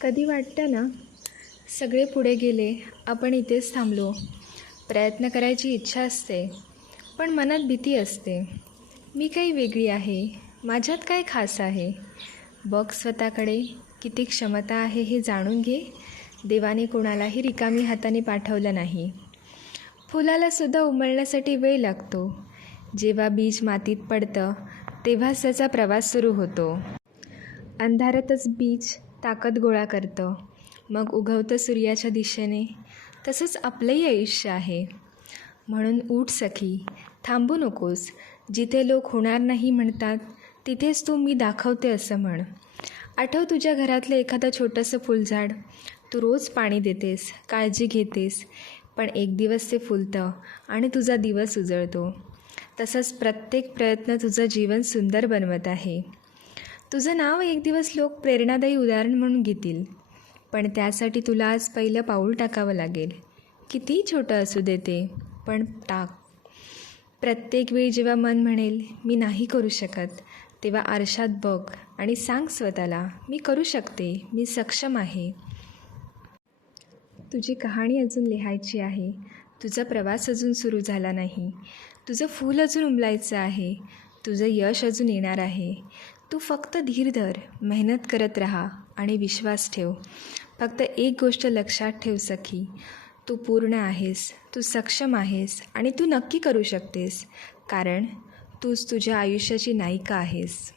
कधी वाटतं ना सगळे पुढे गेले आपण इथेच थांबलो. प्रयत्न करायची इच्छा असते पण मनात भीती असते. मी काही वेगळी आहे माझ्यात काय खास आहे? बघ स्वतःकडे किती क्षमता आहे हे जाणून घे. देवाने कोणालाही रिकामी हाताने पाठवलं नाही. फुलालासुद्धा उमळण्यासाठी वेळ लागतो. जेव्हा बीज मातीत पडतं तेव्हाच त्याचा प्रवास सुरू होतो. अंधारातच बीज ताकद गोळा करतं. मग उगवतं सूर्याच्या दिशेने. तसंच आपलंही आयुष्य आहे. म्हणून उठ सखी थांबू नकोस. जिथे लोक होणार नाही म्हणतात तिथेच तू मी दाखवते असं म्हण. आठव तुझ्या घरातलं एखादं छोटंसं फुलझाड. तू रोज पाणी देतेस काळजी घेतेस पण एक दिवस ते फुलतं आणि तुझा दिवस उजळतो. तसंच प्रत्येक प्रयत्न तुझं जीवन सुंदर बनवत आहे. तुझं नाव एक दिवस लोक प्रेरणादायी उदाहरण म्हणून घेतील. पण त्यासाठी तुला आज पहिलं पाऊल टाकावं लागेल. कितीही छोटं असू दे ते पण टाक. प्रत्येक वेळी जेव्हा मन म्हणेल मी नाही करू शकत तेव्हा आरशात बघ आणि सांग स्वतःला मी करू शकते मी सक्षम आहे. तुझी कहाणी अजून लिहायची आहे. तुझा प्रवास अजून सुरू झाला नाही. तुझं फूल अजून उमलायचं आहे. तुझं यश अजून येणार आहे. तू फक्त धीर धर मेहनत करत राहा आणि विश्वास ठेव. फक्त एक गोष्ट लक्षात ठेव सखी तू पूर्ण आहेस तू सक्षम आहेस आणि तू नक्की करू शकतेस कारण तूच तुझ्या आयुष्याची नायिका आहेस.